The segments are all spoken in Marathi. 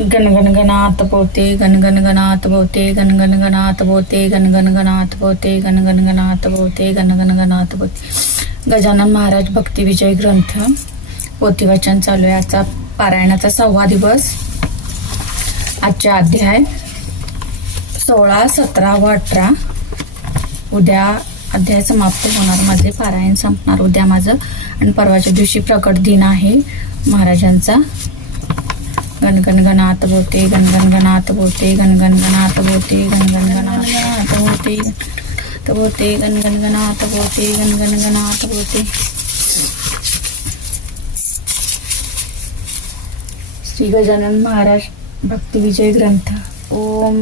गणगणगणात पोते गणगणगणात पोते गणगणगणात पोते गणगणगणात पोते गणगणगणात पोते गणगणगणात पोते. गजानन महाराज भक्ती विजय ग्रंथ पोथी चालू आहे. आजचा पारायणाचा सहावा दिवस. आजचे अध्याय सोळा सतरा व अठरा. उद्या अध्याय समाप्त होणार. माझे पारायण संपणार. उद्या माझं आणि परवाच्या दिवशी प्रकट दिन आहे महाराजांचा. गणगण गणात बोते गणगण गणात बोते गणगण गणात बोते गणगण गणात गणात बोते गणात बोते गणगण गणात बोते गणगण गणात बोते श्री गजानन महाराज भक्ती विजय ग्रंथ. ओम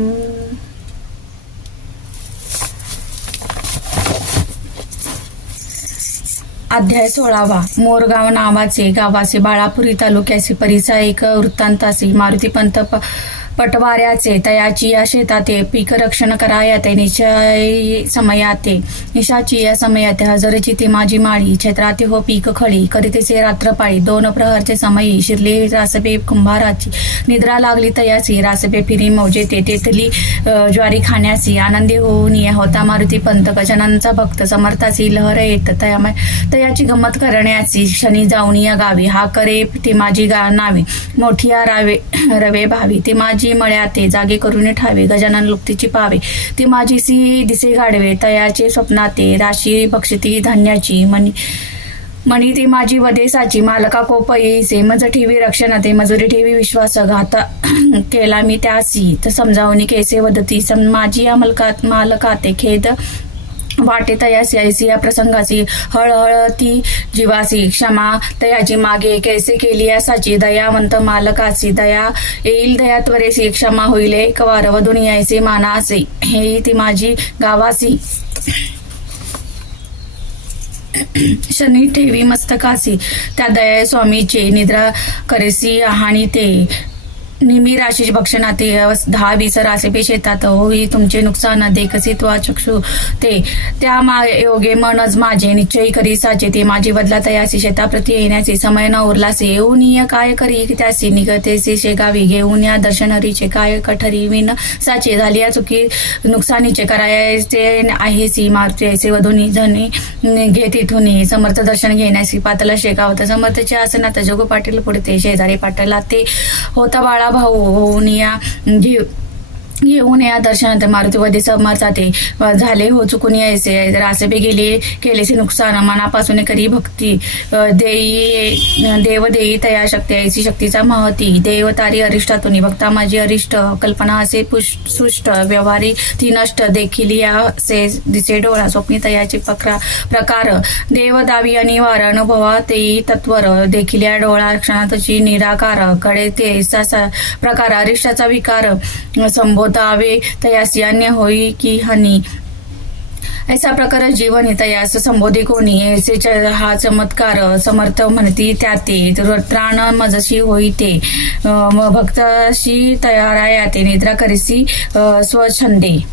अध्याय सोळावा. मोरगाव नावाचे गावाचे बाळापुरी तालुक्याचे परिचा एक वृत्तांतासी मारुती पंत प- पटवाऱ्याचे तयाची या शेताते पीक रक्षण करायाते निश्चय समयाते. निशाची या समयाते हजरची ते माझी माळी क्षेत्राते हो पीक खळी. करीतेचे रात्रपाळी दोन प्रहरचे समयी शिरले रासबे कुंभाराची निद्रा लागली तयाची रासबे फिरी मौजेते तेथली ज्वारी खाण्याची आनंदी होऊन या होता मारुती पंत. गजाननचा भक्त समर्थाची लहर येत तया तयाची गंमत करण्याची क्षणी जाऊन या गावी. हा करे ते माझी गा नावी. मोठिया रावे रवे भावी. ते माझी माझी मळ्याते जागे करून ठावे गजानन लुप्तीची पावे. ती माझी सी दिसे गाडवे तयाचे स्वप्नाते राशी भक्षती धान्याची मनी मणी ती माझी वदेसाची मालका कोप येईसे मज ठेवी रक्षणाते मजुरी ठेवी विश्वास घात केला मी त्यासी तर समजावणी केसे वदती सम माझी या मलकात मालकाते खेद वाटे तयासी ऐसी या प्रसंगाची हळहळ ती जीवासी क्षमा तयाची मागे कैसे केली असाची दयावंत मालकाची दया. येईल दया त्वरेसी क्षमा होईल एक वार दुनियासी माना असे हे ती माझी गावासी. शनी ठेवी मस्तकासी. त्या दया स्वामीचे निद्रा करेसी हानी ते. निमी राशी भक्षणाते दहा वीस रासे शेतात होई तुमचे नुकसान देखसी त्वा चक्षु ते त्या मा योगे मनज माझे निश्चय करी साचे. ते माझी बदला तयासी शेताप्रती येण्याचे समय न उरलासे. येऊन या काय करी? त्यासी निगतेसे शेगावी घेऊन या दर्शनरीचे काय कठरी विन साचे. झाली या चुकी नुकसानीचे करायचे आहे सी मारुती ऐसे वधुनी जनी घे तिथून समर्थ दर्शन घेण्यासी पातला शेगावत समर्थचे आसनात जोगो पाटील पुढते. शेजारी पाटला ते होता बाळा भाऊ होऊन या घेऊ घेऊन या दर्शनात मारुतीवधी समर्था जाते. झाले हो चुकून यायचे रासबे गेले केलेचे नुकसान. मनापासून करी भक्ती देई देव देई तया शक्ती ऐसी शक्तीचा महती. देव तारी अरिष्टातून. भक्ता माझी अरिष्ट. कल्पना असे सुष्ट. व्यवहारी ती नष्ट. देखील या से दिसे डोळा. स्वप्नी तयाचे प्रकार प्रकार. देव दावी अनिवार अनुभवा तेई तत्वर. देखील या डोळा क्षणातची निराकार. कडे ते प्रकार. अरिष्टाचा विकार. संबोध संबोधावे तयास यान्य होई की हनी. ऐसा प्रकार जीवन तयास संबोधी कोणी. ऐसे च- हा चमत्कार समर्थ म्हणती त्याते. त्राण मजशी होई ते. अं, तयार भक्ताशी तयारा याते. निद्रा करीसी स्वछंदे.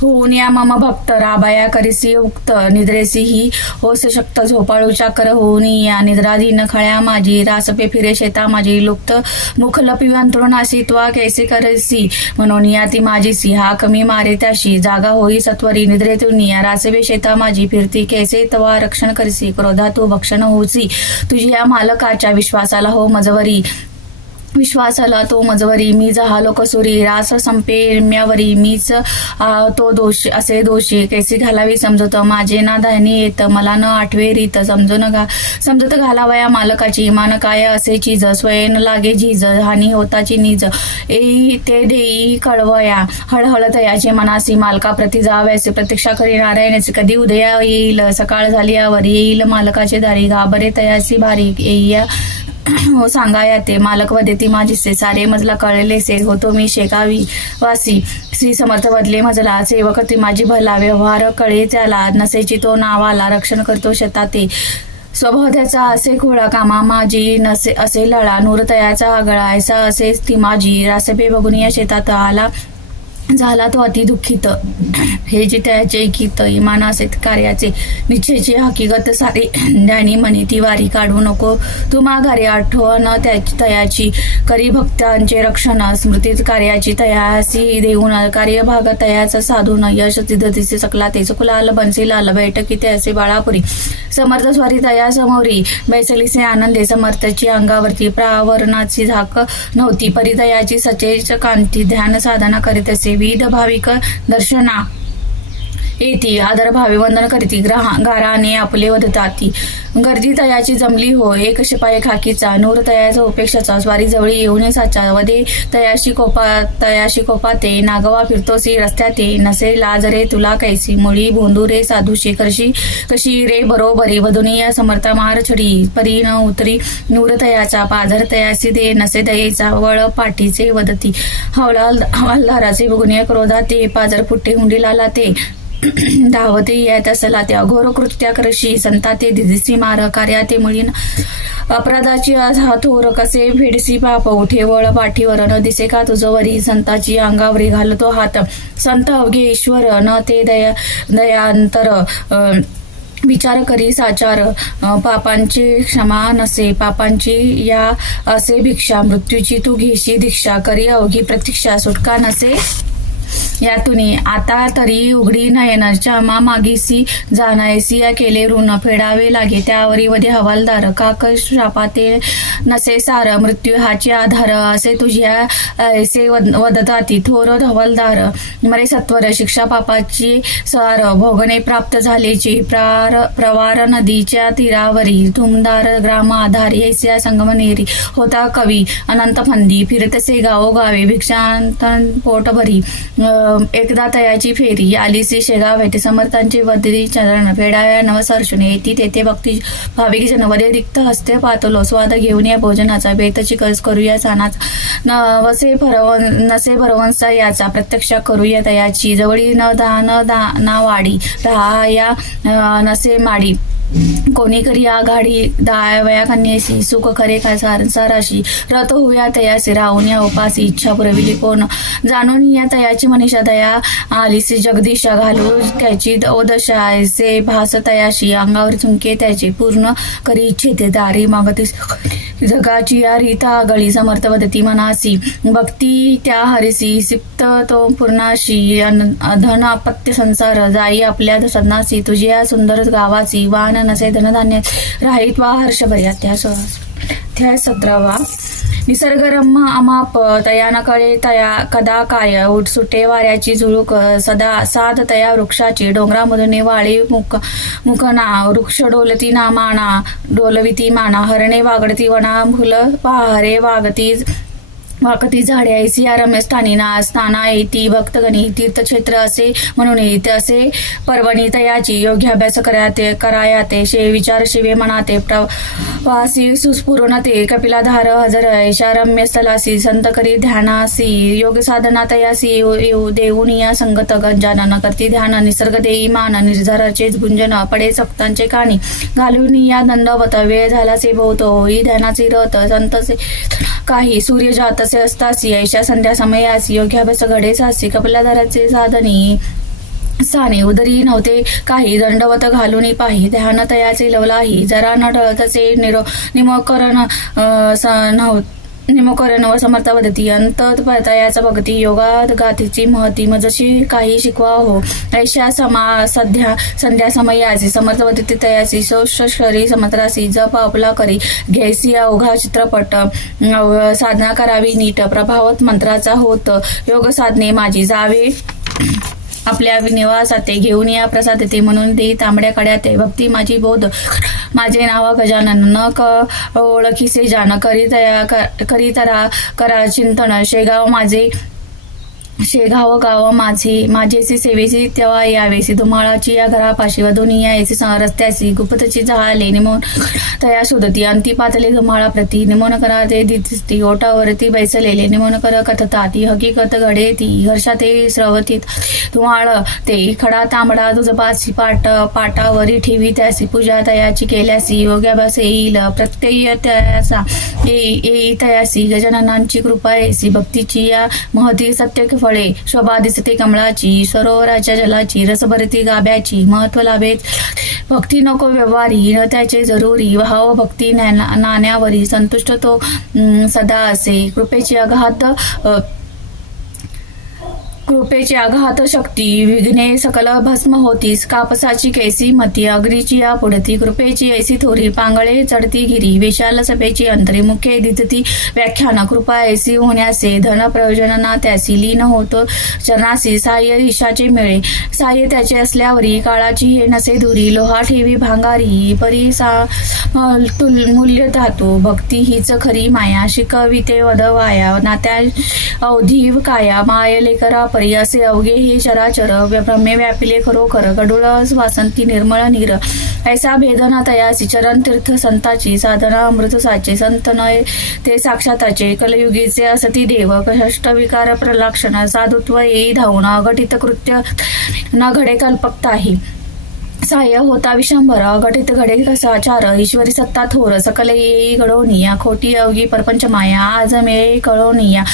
होऊन या मम भक्त राबाया करीसी उक्त निद्रेसी ही होस शक्त झोपाळू चाकर होऊन. या निद्राधीन खळ्या माझी रासपे फिरे शेता माझी लुप्त मुख लपी अंतरुणासी त्वा कैसे करसी. म्हणून या ती माझी सिहा कमी मारे त्याशी. जागा होई सत्वरी निद्रेतून या रासपे शेता माझी फिरती कैसे तवा रक्षण करसी. क्रोधा तू भक्षण होसी तुझी या मालकाच्या विश्वासाला हो मजवरी. विश्वास आला तो मजवरी मी जहालो कसुरी रास संपेम्यावरी मीच तो दोषी असे दोषी कैसी घालावी समजत माझे ना धानी येत मला न आठवे रीत समजून घा समजत घालावया मालकाची मान काय असे चीज स्वयं लागे झीज हानी होताची नीज. ए ते देई कळवया हळहळ तयाचे मनासी मालका प्रती जावयाचे प्रतीक्षा करी नारायणाचे कधी उदया येईल सकाळ झाली यावर येईल मालकाचे दारी घाबरे तयासी भारी येईया. हो सांगाया ते मालक वदेती माझी सारे मजला कळले से होतो मी शेकावी वासी. श्री समर्थ बदले मजला सेवक ती माझी भला व्यवहार कळे त्याला. नसेची तो नावाला रक्षण करतो शताते. स्वभाव त्याचा असे खोळा कामा माझी नसे असे लळा. नूरतयाचा आगळा ऐसा असे ती माझी. रासबे बघून या शेतात आला. झाला तो अति दुःखित हे जे त्याचे गीत इमान असे कार्याचे निश्चयचे हकीकत सारे. ज्ञानी म्हणे ती वारी काढू नको. तू माघारी आठवण त्याची तयाची. करी भक्तांचे रक्षण. स्मृतीत कार्याची तयासी. देऊन कार्यभाग तयाचा साधून. यश सिद्धतीचे सकला ते चुकलाल बनसीलाल बैठकी त्याचे बाळापुरी. समर्थ स्वारी तया समोरी. बैसलीचे आनंदे समर्थची अंगावरती. प्रावरणाची झाक नव्हती. परितयाची सचेच कांती. ध्यान साधना करीत असे. विविध भाविक दर्शना येती. आदर भावे वंदन करीती. ग्रहा गाराने आपले वदताती गर्दी तयाची जमली हो एक शिपाई खाकीचा. नूर तयाचा उपेक्षाचा. स्वारी जवळी येऊन साचा. वदे तयाशी कोपा तयाशी कोपाते. नागवा फिरतोसी रस्त्याते. नसे लाज रे तुला कैसी. मुळी भोंदू रे साधूशी. करशी कशी रे बरोबरी. वधुनिया समर्थ मार छडी. परी न उतरी. नूर तयाचा. पाझर तयासी दे. नसे दयेचा. वळ पाठीचे वदती. हवला हवालदाराचे बघुनिया क्रोधा ते पाझर हुंडी हुंडीला ते धावते येत असला त्या घोर कृत्या करशी संता ते दिदिसी मार कार्या ते मुळीन अपराधाची हा थोर कसे? फेडसी पाप उठे वळ पाठीवर न दिसे का तुझवरी संताची अंगावरी घालतो हात. संत अवघे ईश्वर न ते दया दयांतर विचार करी साचार. पापांची क्षमा नसे पापांची या असे भिक्षा. मृत्यूची तू घेशी दीक्षा करी. अवघी प्रतीक्षा सुटका नसे. यातुनी आता तरी उघडी नयनाच्या मा मागीसी जाणायसी या केले ऋण फेडावे लागे. त्यावरी वधे हवालदार काक शापाते नसे सार मृत्यू हाचे आधार असे तुझ्या ऐसे वद- वदताती. थोर हवालदार मरे सत्वर शिक्षा पापाची सार भोगणे प्राप्त झालेची. प्रार प्रवार नदीच्या तीरावरी धुमदार ग्राम आधार ऐसिया संगमनेरी होता कवी. अनंत फंदी फिरतसे गावोगावे. भिक्षांतन पोटभरी एकदा तयाची फेरी आलीसी शेगाव येथे समर्थांची वदरी चरण फेडाया नवसर्षुने येती तेथे भक्ती भाविक जनवरे रिक्त हस्ते पातलो स्वाद घेऊन या भोजनाचा बेतची कस करूया सानाचा नवसे भरवन नसे भरवंसा याचा प्रत्यक्ष करूया तयाची जवळी न दान दा ना वाडी राया या नसे माडी. कोणी करी आघाडी दायवया कन्येसी सुख खरे काय साराशी रथ होऊया तयासी राहून या उपासी इच्छा पुरविली कोण? जाणून या तयाची मनीषा दया आलीसी जगदीशा घालू त्याची दशा ऐसे भास तयाशी अंगावर चुंके त्याचे पूर्ण करी इच्छिते. दारी मागती जगाची या रीता गळी समर्थ वदती मनासी. भक्ती त्या हरिसी सिक्त तो पूर्णाशी. अन- धन अपत्य संसार जाई आपल्या सन्नासी. तुझ्या सुंदर गावाची वान नसे धनधान्य. राहीत वा हर्ष बऱ्या त्या त्या सतरावा. निसर्गरम्य अमाप तया कळे तया कदा काय उठ सुटे वाऱ्याची झुळूक सदा साध तया वृक्षाची डोंगरामधून वाळी मुख मुखना वृक्ष डोलती ना माना डोलविती माना हरणे वागडती वना फुल पहारे वागती वाकती झाडे ऐसी या रम्य स्थानी ना स्थाना येती भक्तगणी तीर्थक्षेत्र असे म्हणून येते असे. पर्वणी तयाची योग्य अभ्यास कराते करायाते. शे विचार शिवे मनाते. प्रवासी सुस्फुरणते कपिलाधार हजर ऐशारम्य स्थलासी संत करी ध्यानासी. योग साधना तयासी येऊ येऊ संगत गंजानन करती. ध्यान निसर्ग देई मान निर्धाराचे गुंजन पडे सक्तांचे काणी घालून या दंडवत वेळ झालासे भोवतो. होई ध्यानाचे रथ संतसे काही सूर्य जातसे असतासी ऐशा संध्या समयासी योग्याभ्यास घडेसासी कपिलाधाराचे साधनी. साने उदरी नव्हते काही दंडवत घालून पाही ध्यान तयाचे लवलाही जरा न टळतसे निरो निमकरण अं, स- निमकरण व समर्थ वदती अंत तयाचा भक्ती योगात गातीची महती मग जशी काही शिकवा हो. ऐशा समा सध्या संध्या समयासी समर्थ वदती तयासी शरी समत्रासी जप आपला करी घ्यायसी अवघा चित्रपट साधना करावी नीट प्रभावत मंत्राचा होत योग साधने माझी जावे. आपल्या निवासाते घेऊन या प्रसाद येते म्हणून ते तांबड्या कड्या ते भक्ती माझी बोध. माझे नाव गजानन. न क ओळखीसे जान करीत करीतरा करा चिंतन. शेगाव माझे शेगाव गाव माझे माझेसी सेवेचे तेव्हा यावेसी धुमाळाची या घरापाशी व दोन्ही यायचे रस्त्याशी गुप्तची झाले निमोन तया शोधती. अंती पातले धुमाळा प्रती निमोन करा ते दिसती. ओटावरती बैसलेले निमोन कर कथता ती हकीकत घडे ती घर्षाते स्रवतीत धुमाळ ते. खडा तांबडा दुजपाशी पाट पाटावरी ठेवी त्यासी. पूजा तयाची केल्यासी. योग्याभ्यास येईल. प्रत्यय त्याचा येई तयासी. गजाननांची कृपा येसी. भक्तीची या महती सत्य फळ फळे शोभा दिसते कमळाची सरोवराच्या जलाची रसभरती गाभ्याची महत्त्व लाभेत. भक्ती नको व्यवहारी न त्याचे जरुरी. भाव भक्ती नाण्यावरी. संतुष्ट तो सदा असे. कृपेची अघात कृपेची आघात शक्ती विघ्ने सकल भस्म होतीस. कापसाची कैसी मती अग्रीची या पुढती. कृपेची ऐसी थोरी पांगळे चढती गिरी विशाल सभेची अंतरी मुखे दिदती व्याख्यान कृपा ऐसी होण्यासे धन प्रयोजना त्यासी लीन होतो. चरणासी साह्य ईशाचे मिळे. साह्य त्याचे असल्यावरी काळाची हे नसे धुरी. लोहा ठेवी भांगारी परी सा तुल मूल्य धातू. भक्ती हीच खरी माया. शिकविते वदवाया नात्या अवधीव काया. माय लेकरा परी असे अवघे हे चराचर भ्रमे व्यापिले खरोखर गडुळ वासंती निर्मळ नीर. ऐसा भेदना तयासी चरण तीर्थ संताची साधना अमृत साचे संत नय ते साक्षाताचे कलयुगीचे असती देव कष्ट विकार प्रलाक्षण साधुत्व येई धावून अघटित कृत्य न घडे कल्पकताही. सहाय्य होता. विशंभर घटित घडे कसाचार ईश्वरी सत्ता थोर सकले येई घडोनिया खोटी अवघी परपंच माया आज मेळे कळोनिया.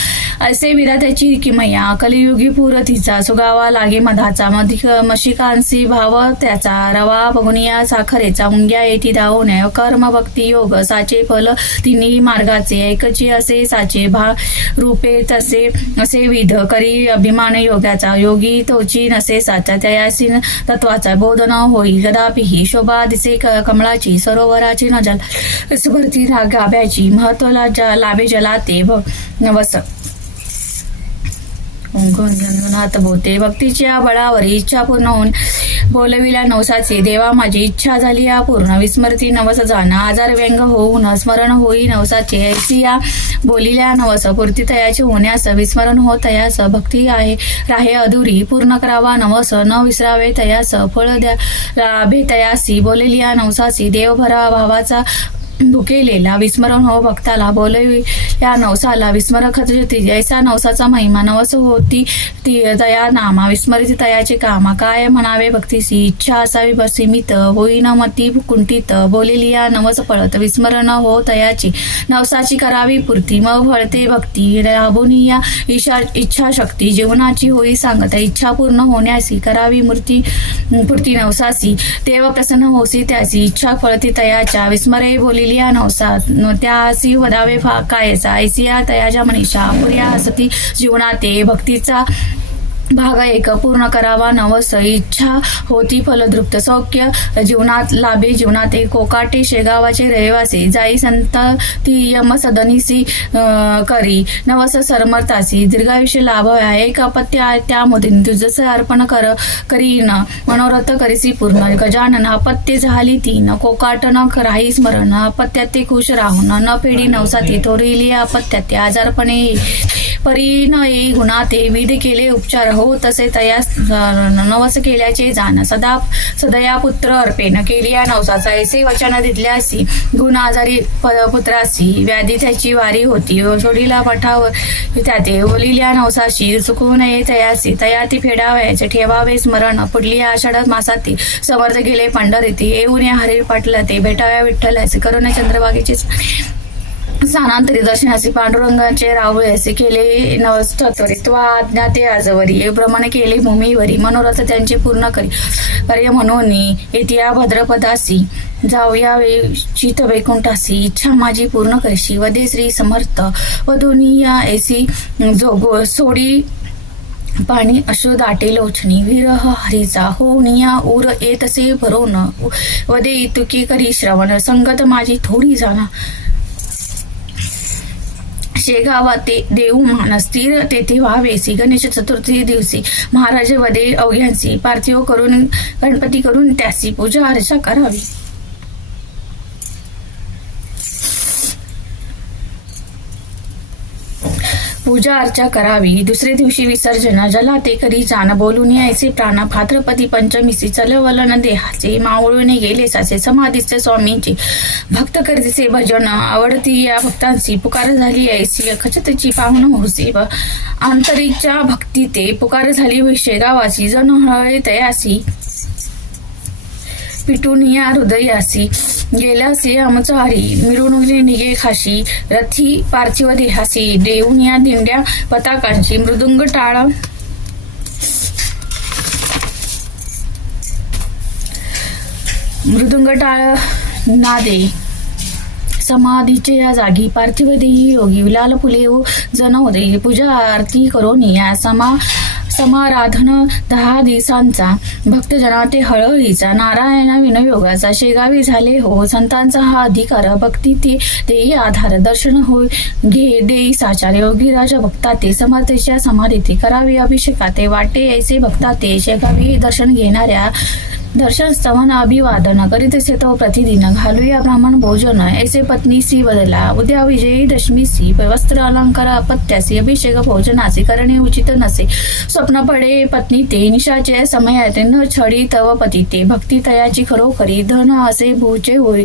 असे विरात्याची किमया कलियुगी पूर तिचा सुगावा लागे मधाचा मधिक मशिकांसी भाव त्याचा रवा बघुनिया साखरेचा मुंग्या येती धावणे कर्म भक्ती योग साचे फल तिन्ही मार्गाचे ऐकची असे साचे भा रूपे तसे असे विध करी अभिमान योगाचा योगी तोची नसे साचा त्यासीन तत्वाचा बोध न होई कदापिही शोभा दिसे कमळाची सरोवराची न जल स्मृती गाभ्याची महत्वला ज- लाभे जलाते वस नाथ बोते भक्तीच्या बळावर इच्छा पूर्ण होऊन बोलविल्या नवसाचे. देवा माझी इच्छा झाली या पूर्ण विस्मृती नवस जाणं आजार व्यंग होऊन स्मरण होई नवसाचे. ऐसी या बोलिल्या नवस पूर्ती तयाचे होण्यास विस्मरण हो तयास भक्ती आहे राहे अधुरी. पूर्ण करावा नवस न विसरावे तयास. फळ द्या राभे तयासी. बोलेलिया नवसासी देव भरा भावाचा भुकेलेला विस्मरण हो भक्ताला बोलवी या नवसाला विस्मर खतजती ऐसा नवसाचा महिमा नवस होती ती दया नामा विस्मरित तयाचे कामा काय म्हणावे भक्तीसी इच्छा असावी बसीमित होईन मती कुंठित बोलेली या नवस पळत विस्मरण हो तयाची नवसाची करावी पूर्ती मग फळते भक्ती राबुनी या ईशा इच्छा शक्ती जीवनाची होई सांगत इच्छा पूर्ण होण्यासी करावी मूर्ती पूर्ती नवसासी देव प्रसन्न होसी त्यासी इच्छा फळती तयाच्या विस्मरे बोली नवसा न त्यासी वदावे फा कायचा ऐसिया तयाच्या मनीषा. पुर्या असती जीवनाते भक्तीचा भाग एक पूर्ण करावा नवस इच्छा होती फलदृप्त. सौख्य जीवनात लाभे जीवनात एक कोकाटे शेगावाचे रहिवासी. जाई संत ती यम सदनीसी करी. नवस सरमर्तासी. दीर्घायुष्य आहे एक अपत्य आहे त्यामध्ये तुझसे अर्पण कर करीन मनोरथ करीसी पूर्ण. गजानन अपत्य झाली तीन कोकाट न राही स्मरण. अपत्यात ते खुश राहून न फेडी नवसाती. थोरिली अपत्यात. आजारपणे परी न गुणा ते विध केले उपचार हो तसे तया नवस केल्याचे जाण. सदा सदया पुत्र अर्पेन केली या नवसाचा ऐसे वचन दिल्यासी गुण आजारी प- पुत्रासी व्याधी त्याची वारी होती. सोडीला पठावर त्याते ओलिल्या नवसाशी चुकू नये तयासी. तया ती फेडावयाचे ठेवावे स्मरण. पुढली आषाढ मासाती समर्थ गेले पंढरीती. येऊन या हरी पाटलं ते भेटाव्या विठ्ठलाचे करुणा चंद्रबागेचे स्थानांतरी दर्शनाचे पांडुरंगाचे रावळे असे केले नवस्तत्वरित्व आज्ञा ते आजवरी. प्रमाणे केले भूमीवरी. मनोरथ त्यांचे पूर्ण करी कार्य म्हणून येत्या भद्रपदासी. जाऊया वे चित वैकुंठासी. इच्छा माझी पूर्ण करशी. वदे श्री समर्थ. व दुनिया ऐसी जोगो सोडी पाणी अशो दाटे लोचणी विरह हरीचा. हो निया उर येतसे भरून. वदे इतुकी करी श्रवण. संगत माझी थोडी जाणा. शेगावात ते देऊ मान स्थिर तेथे व्हावेसी गणेश चतुर्थी दिवशी महाराज वदे अवघ्यांसी पार्थिव करून गणपती करून त्याची पूजा अर्चा करावी. पूजा अर्चा करावी. दुसरे दिवशी विसर्जन. जला ते करी जाण बोलून यायचे प्राण. भाद्रपदी पंचमीसी चलवलन देहाचे. मावळूने गेले साचे समाधीचे स्वामींचे. भक्त करतीचे भजन. आवडती या भक्तांची पुकार झाली ऐसी खचतची पाहुण होसी व आंतरिकच्या भक्ती ते पुकार झाली विषय गावाची जन हळे तयासी. पिटून या हृदयासी. गेल्यासे आमचारी मिरवणुकीने निघे खाशी. रथी पार्थिव देहासी देऊन या दिंड्या पताकांची मृदुंग टाळ. मृदुंग टाळ नादे. समाधीचे या जागी पार्थिव देही योगी. विलाल फुले हो, उ जनवरे पूजा आरती करोनी या समा समाराधन दहा दिवसांचा. भक्तजना ते हळहळीचा नारायणा विनयोगाचा शेगावी झाले. हो संतांचा हा अधिकार भक्ती ते देई आधार दर्शन होय. घे देई साचार योगी राजा भक्ता ते समर्थेच्या समाधीते करावी अभिषेकाते वाटे ऐसे भक्ता ते शेगावी दर्शन घेणाऱ्या दर्शन स्तवन अभिवादन करीत तो प्रतिदिन घालूया ब्राह्मण भोजन. ऐसे पत्नीसी बदला उद्या विजयी दशमीसी वस्त्र अलंकार अपत्यासी अभिषेक भोजनासी करणे उचित नसे. स्वप्न पडे पत्नी ते निशाचे समयाते न छडी तव पती ते भक्ती तयाची खरोखरी धन असे भूचे होय.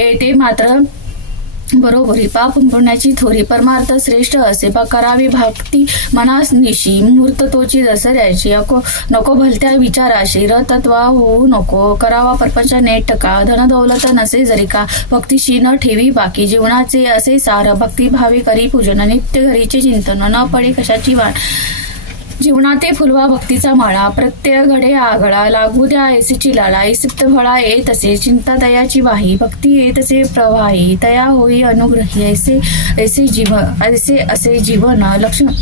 येते मात्र बरोबरी. पाप पुण्याची थोरी परमार्थ श्रेष्ठ असे बा करावी भक्ती मनास निशी मूर्त तोची दसऱ्याची अको नको भलत्या विचाराशी. रतत्वा होऊ नको. करावा परपंच नेटका. धन दौलत नसे जरी का भक्तीशी न ठेवी बाकी. जीवनाचे असे सार. भक्ती भावी करी पूजन. नित्य घरीचे चिंतन. न पडे कशाची वाण जीवनाते फुलवा भक्तीचा माळा. प्रत्यय घडे आगळा. लागू द्या ऐसीची लाळा इसिप्त फळा येत असे चिंता तयाची वाही. भक्ती येत असे प्रवाही. तया होई अनुग्रही. ऐसे ऐसे जीव ऐसे असे जीवन. लक्ष्मी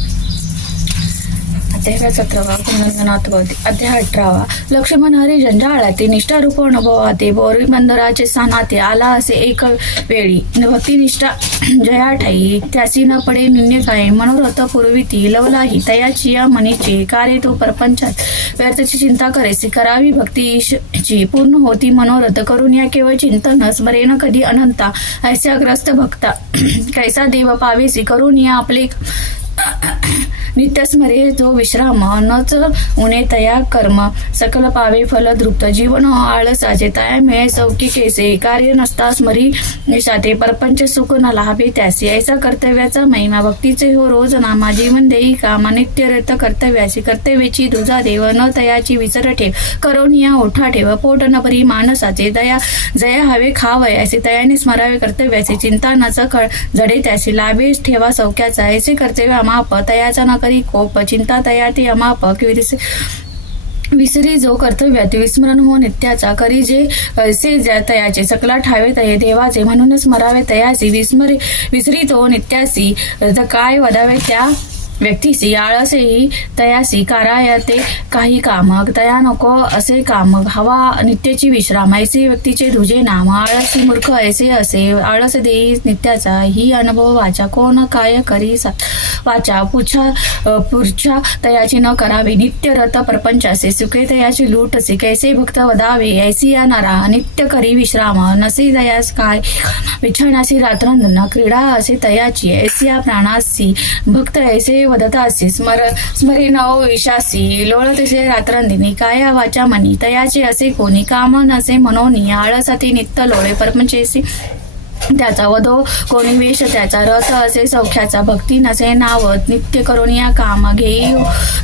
अध्याय सतरावा गुणगणात भवती अध्याय अठरावा. लक्ष्मण हरी जंजाळाते निष्ठारूप अनुभवाते. बोरी बंदराचे सानाते आला असे एक वेळी. भक्तिनिष्ठा जया ठाई त्यासी न पडे निन्य काय मनोरथ पूर्वीती लवलाही तयाची या मनीचे कार्य तो परपंचात व्यर्थची चिंता करेसी. करावी भक्ती ईशची. पूर्ण होती मनोरथ. करून या केवळ चिंतन. स्मरेन कधी अनंता. ऐसा भक्ता. कैसा देव पावेसी. करून या आपले नित्य स्मरे जो विश्राम नच उणे तया कर्म. सकल पावे फल द्रुप्त जीवन आळसाचे तया मिळे सौकी केसे. कार्य नसता स्मरी निशाते. परपंच सुख न लाभे त्यासी. ऐसा कर्तव्याचा महिमा. भक्तीचे हो रोज नामा. जीवन देई कामा. नित्य रत कर्तव्याची. कर्तव्याची दुजा देव. न तयाची विसर ठेव. करोनिया ओठा ठेव. पोट न परी मानसाचे दया. जया हवे खावयाचे तयाने स्मरावे कर्तव्याचे. चिंता नच कळ जडे त्यासी. लाभे ठेवा सौख्याचा. ऐसे कर्तव्य अमाप तयाचा न करी कोप चिंता तया ते अमाप किंवा विसरी जो कर्तव्यात विस्मरण हो नित्याचा करी जे से ज्या तयाचे सकला ठावे तये देवाचे म्हणूनच मरावे तयासी विस्मरे विसरी तो नित्यासी काय वदावे त्या व्यक्तीसी आळसेही तयासी काराया ते काही कामक तया नको असे कामक हवा नित्याची विश्राम. ऐसे व्यक्तीचे दुजे नाम. आळसी मूर्ख ऐसे असे. आळस देई नित्याचा. ही अनुभव वाचा. कोण काय करी सा- वाचा. पुछा पुढच्या तयाची न करावे. नित्य रत प्रपंचासे सुखे तयाची लूट असे. कैसे भक्त वदावे ऐसी या नरा. नित्य करी विश्राम. नसे तयास काय. विछाणासी रात्रंदन क्रीडा असे तयाची. ऐसी या प्राणासी. भक्त ऐसे वदतासी स्मर स्मरी नव विशासी लोळ तसे रात्रंदिनी काया वाचा मनी तयाचे असे कोणी काम नसे मनोनी आळसाती नित्य लोळे परमचेसी. त्याचा वधो कोणी वेश त्याचा रथ असे सौख्याचा भक्ती नसे नावत नित्य करून या काम घेई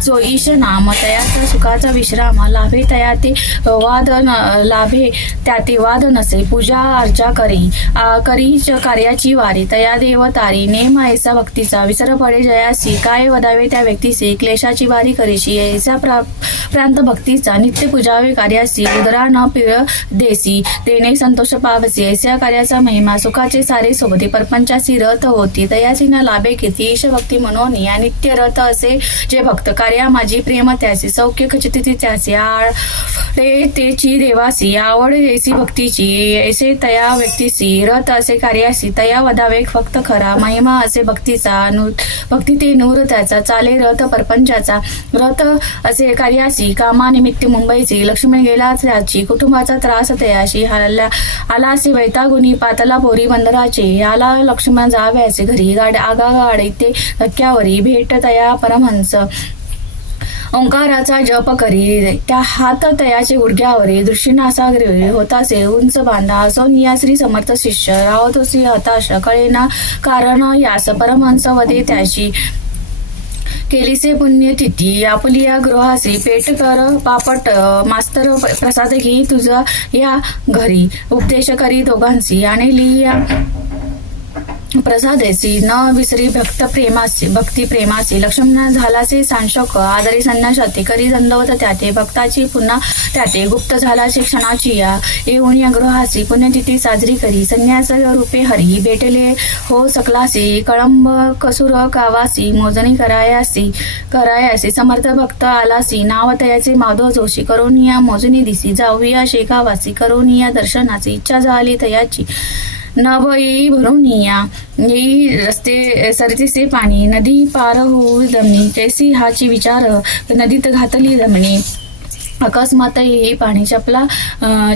जो ईश नाम तयाचा सुखाचा विश्राम लाभे तया ते वाद न- लाभे त्या ते वाद नसे पूजा अर्चा करी. आ, करी च कार्याची वारी. तया देव तारी नेम ऐसा भक्तीचा विसर पडे जयासी. काय वदावे त्या व्यक्तीसी क्लेशाची वारी करीशी. ऐसा प्रा प्रांत भक्तीचा नित्य पूजावे कार्यासी. उदरा न पिळ देसी. देणे संतोष पावसी. ऐसा कार्याचा महिमा सुखाचे सारे सोबती परपंचासी रथ होती. तयाची लाभे किती? ईशभक्ती मनोनी या नित्य रथ असे जे भक्त कार्या माझी प्रेम त्यासी सौख्य खचिती त्यासी आळ ते तेची देवासी आवड ऐसी भक्तीची. ऐसे तया व्यक्तीसी रथ असे कार्यासी. तया वधावे फक्त खरा महिमा असे भक्तीचा नु भक्ती ते नूर त्याचा चाले रथ परपंचाचा. रथ असे कार्यासी कामानिमित्त मुंबईची लक्ष्मी गेला त्याची कुटुंबाचा त्रास तयाशी हल्ला आला असे वैतागुनी पातला पोरी बंदराचे याला लक्ष्मण जाव्याचे घरी गाड आगा गाडी ते धक्क्यावरी भेट तया परमहंस. ओंकाराचा जप करी त्या हात तयाचे गुडघ्यावरी दृष्टीनासाग्रे होतासे उंच बांधा. असो या श्री समर्थ शिष्य रावतोसी हताश कळेना कारण यास परमहंस वदे त्याची. केलीसे पुण्यतिथी आपली या गृहासी पेट कर पापट मास्तर प्रसाद घे तुझा या घरी. उपदेश करी दोघांची आणि लिया प्रसादेसी न विसरी भक्त प्रेमासी भक्ती प्रेमासी लक्ष्मण झालासे सांशक आदरी संन्यासाती करी दंडवत त्याते भक्ताची पुन्हा त्याते. गुप्त झाला शिक्षणाची या. येऊन या गृहासी पुण्यतिथी साजरी करी. संन्यास रूपे हरी भेटले हो सकलासी. कळंब कसुर कावासी मोजणी करायासी करायासी. समर्थ भक्त आलासी. नाव तयाचे माधव जोशी. करोनिया मोजणी दिसी. जाऊया शेगावासी. करोनिया दर्शनाची. इच्छा झाली तयाची. नभ येई भरून या येई रस्ते सरतीचे पाणी नदी पार होऊ जमणी कैसी हाची विचार नदीत घातली जमणी अकस्मात येई पाणी चपला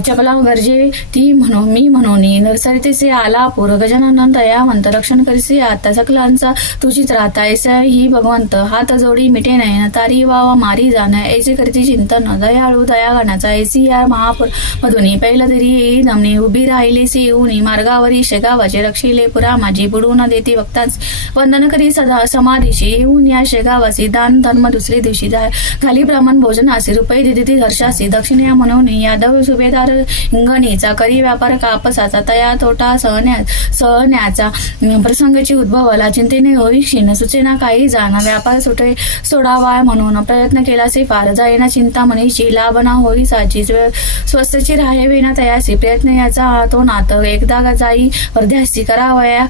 चपला गरजे ती म्हणो मी म्हणून नरसरितेचे आला पूर. गजानन दयावंत रक्षण करीसे आता सकलांचा. तुझीच राहता ऐसा ही भगवंत. हात जोडी मिटे नयन तारी वावा मारी जाण ऐसे करती चिंतन दयाळू दयागणाचा ऐसी या महापूर मधुनी पहिला तरी येई दमनी उभी राहिलीसी येऊनी मार्गावरी शेगावाचे रक्षिले पुरा माझी बुडून देती भक्तांच वंदन करी सदा समाधीशी. येऊन या शेगावासी. दान धर्म दुसरे दिवशी घाली खाली ब्राह्मण भोजनासी. रुपये देते हर्षासी दक्षिण म्हणून यादव सुभेदार हिंगणीचा करी व्यापार कापसाचा तया तोटा सहण्या सहण्याचा प्रसंगाची उद्भवला. चिंतेने होईक्षीण सुचेना काही जाणं. व्यापार सुटे सोडावा म्हणून प्रयत्न केलासे फार जाईना चिंता म्हणीची लाभना होई साची स्व- स्वस्तची राहे विना तयासी. प्रयत्न याचा तो नात. एकदा जाई अर्ध्यासी करावया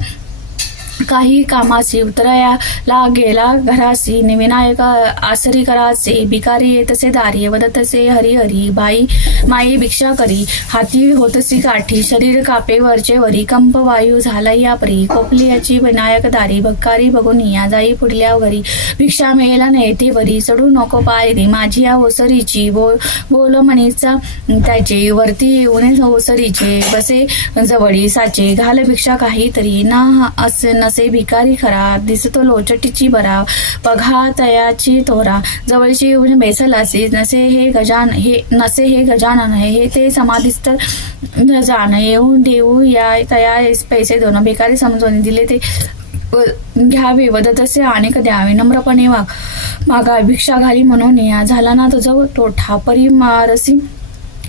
काही कामासी उतरायाला गेला घरासी विनायक आसरी करासे भिकारी येतसे दारी वदतसे हरी हरी बाई माई भिक्षा करी. हाती होतसी काठी शरीर कापे वरचे वरी. कंप वायू झाला या परी कोपलियाची विनायक दारी. भक्कारी बघून या जाई पुढल्या घरी. भिक्षा मिळेला नेते वरी. चढू नको पायरी माझी या ओसरीची बोल बोल म्हणीचा त्याचे. वरती येऊन ओसरीचे बसे जवळी साचे. घाल भिक्षा काहीतरी. ना असे असे भिकारी खरा दिसतो लोचटीची बरा पघा तयाची तोरा. जवळची येऊन बेसलासी नसे हे गजान हे नसे हे गजानन हे हे ते समाधिस्थ जाण येऊन देऊ या तया पैसे दोन. भिकारी समजून दिले ते घ्यावे व- तसे अनेक द्यावे. नम्रपणे वाग मागा भिक्षा घाली म्हणून या. झाला ना तुझं तोठा ठापरी मारसी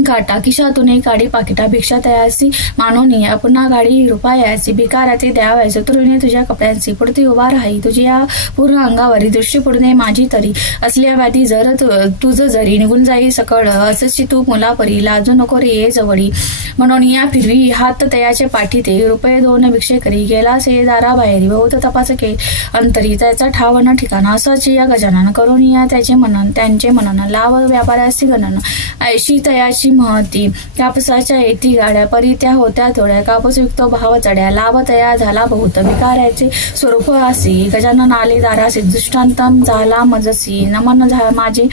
गाठा खिशातून एक गाडी पाकिटा भिक्षा तयासी मानून या पुन्हा गाडी रुपयाची भिकाराचे द्यावायचं. तुरुने तुझ्या कपड्यांची पुढती उभा राही. तुझ्या पूर्ण अंगावरी दृष्टी पुढणे माझी तरी. असल्या जर तु- तुझं जरी निघून जाई सकळ असची तू मुलापरी. लाजू नको रे ये जवळी. म्हणून या फिरवी हात तयाचे पाठी ते रुपये दोन भिक्षे करी. गेला से दाराबाहेरी बहुत तपास के. अंतरी त्याचा ठाव न ठिकाण. असाची या गजानन करून या त्याचे मनन त्यांचे मनन. लाभ व्यापाराची गणन. ऐशी तयाची महती. कापसाच्या येती गाड्या परी त्या होत्या थोड्या. कापूस विकतो भाव चढ्या. लाभ तया झाला बहुत विकाराचे स्वरूप असी. गजानन आले दारासी दृष्टांतम झाला मजसी. नमन झा माझे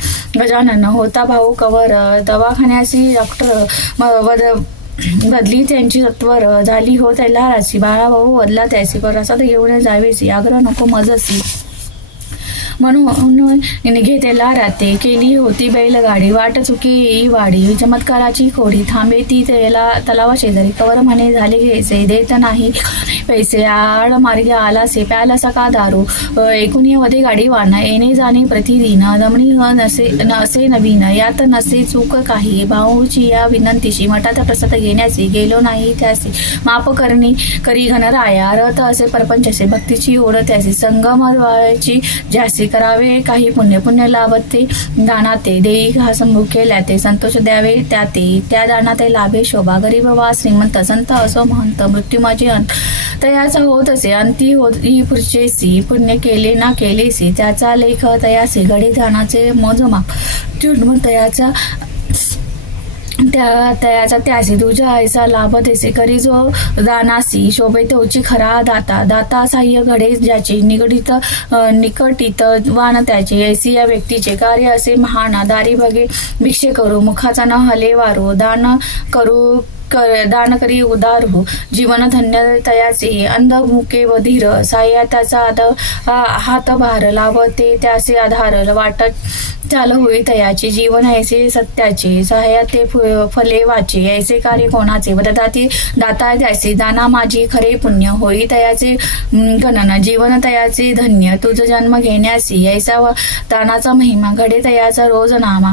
गजानन. होता भाऊ कवर. दवाखान्यासी डॉक्टर वद बदली त्यांची तत्वर. झाली हो त्याला राशी. बाळा भाऊ बदला त्याची. प्रसाद घेऊन जावेसी आग्रह नको मजसी. म्हणून निघे त्याला राते केली होती बैलगाडी. वाट चुकी वाडी. चमत्काराची खोडी थांबे ती त्याला तलावा शेजारी कवर म्हणे झाले घ्यायचे देत नाही. पैसे आड मार्गे आला से प्याला सका दारू एकूणमध्ये गाडी वाढणं येणे जाणे प्रतिदिन. दमणी नसे नसे नवीन. यात नसे चूक काही. भाऊची या विनंतीशी मठात प्रसाद घेण्याची. गेलो नाही त्याचे. माप करणे करी घनराया. रथ असे परपंच असे भक्तीची ओढ त्याचे. संगम व्हायची करावे काही पुण्य पुण्य लाभत ते दानाते देई हा संभू केल्या ते संतोष द्यावे त्या ते त्या दानाते लाभे शोभा गरीब वा श्रीमंत संत असो महंत मृत्यू माझी अंत. तयाचा होत असे अंती होत ही पुरचेसी पुण्य केले ना केलेसी त्याचा लेख तयासी घडी दानाचे मोजमाप. तयाचा त्या त्याचा त्यासी तुझ्या आईचा लाभ देसे करी जो दानासी शोभे तोची खरा दाता. दाता साह्य घडे ज्याचे निगडित निकटित वान त्याचे. ऐसी या व्यक्तीचे कार्य असे महान. दारी बघे भिक्षे करू. मुखाचा न हले वारू. दान करू कर दान करी उदार हो. जीवन धन्य तयाचे अंधमुके व धीर साया त्याचा आद हात भार लावते त्याचे आधार वाटत चाल होई तयाचे. जीवन ऐसे सत्याचे सहाय्या ते फ- फले वाचे. ऐसे कार्य कोणाचे? वददाती दाता त्याचे दाना माझी खरे पुण्य होई तयाचे गणन. जीवन तयाचे धन्य. तुझ जन्म घेण्यासी. ऐसा दानाचा महिमा घडे तयाचा रोज नामा.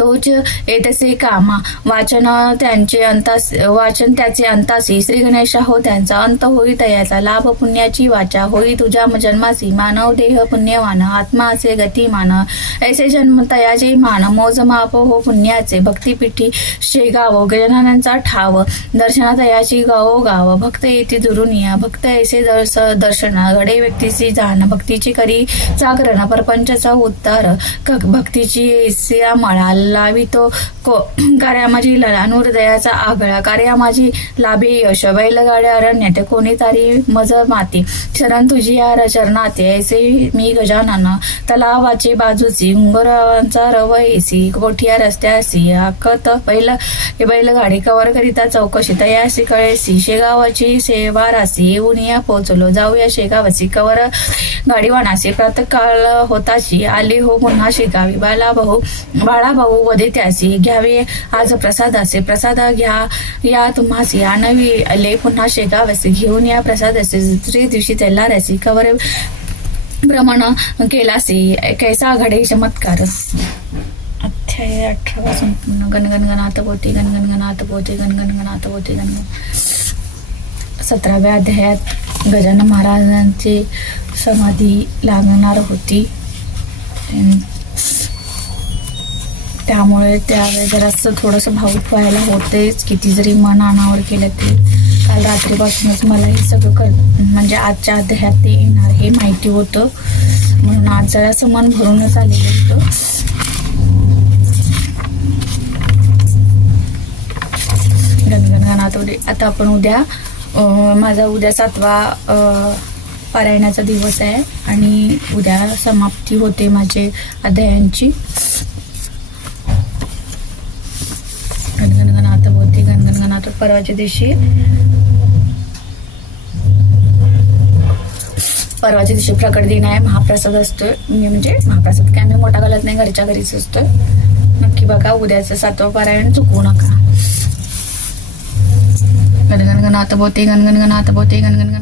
तोच येतसे कामा वाचन त्यांचे अंतास वाचन त्याचे अंतासी. श्री गणेशा हो त्यांचा अंत होई तयाचा लाभ पुण्याची वाचा. होई तुझ्या जन्मासी. मानव देह पुण्यवान. आत्मा असे गतिमान. ऐसे जन्म तयाचे मान. मोज माप हो पुण्याचे. भक्तिपीठी शेगाव गजाननांचा ठाव. दर्शना तयाची गावो गाव. भक्त येते दुरुनिया. भक्त ऐसे दर्श दर्शन. घडे व्यक्तीची जाण. भक्तीची करी जागरण. परपंचचा उत्तर भक्तीची ऐसे मळा. लावितो को कार्या माझी लळा आगळा कार्या माझी लाभे यश बैलगाड्या अरण्यात कोणी तारी मज माती. शरण तुझी या चरणाते ऐसे मी गजानन. तलावाचे बाजूची उंगरांचा रव एसी कोठिया रस्त्यासी आकत बैल हे बैलगाडी कवर करिता चौकशी तयासी कळेसी. शेगावाची सेवा रासी येऊन या पोहोचलो. जाऊया शेगावाची कवर गाडी वाणासी प्रातकाळ होताशी आली हो पुन्हा शेगावी. बाला भाऊ बाळा भाऊ वदे त्याचे घ्यावे. आज प्रसादाचे प्रसाद घ्या. या तुम्हासी आणवी आले पुन्हा शेगावसी घेऊन या प्रसादाचे दुसरे दिवशी त्याला कवर भ्रमण केलासी. कैसा घडे चमत्कार. अध्याय अठरा संपूर्ण गणगणगणात पोती गणगणगणात पोती गणगणगणात पोती गणगण सतराव्या अध्यायात गजानन महाराजांची समाधी लागणार होती. त्यामुळे त्यावेळेस जरासं थोडंसं भाऊक व्हायला होतेच किती जरी मन अनावर केलं तरी. काल रात्रीपासूनच मला हे सगळं कर म्हणजे आजच्या अध्यायात ते येणार हे माहिती होतं. म्हणून आज जरासं मन भरूनच आलेलं होतं. गणगणगणात उद्या आता आपण उद्या माझा उद्या सातवा परायणाचा पारायणाचा दिवस आहे. आणि उद्या समाप्ती होते माझे अध्यायांची गणगणगणात होती गणगणगणात परवाच्या दिवशी. परवाच्या दिवशी प्रकट दिन आहे महाप्रसाद असतोय. मी म्हणजे महाप्रसाद काय मी मोठा घालत नाही घरच्या घरीच असतो नक्की बघा उद्याचं सातवं पारायण चुकवू नका. गणगणगणात बोते आता बोते गणगणगणा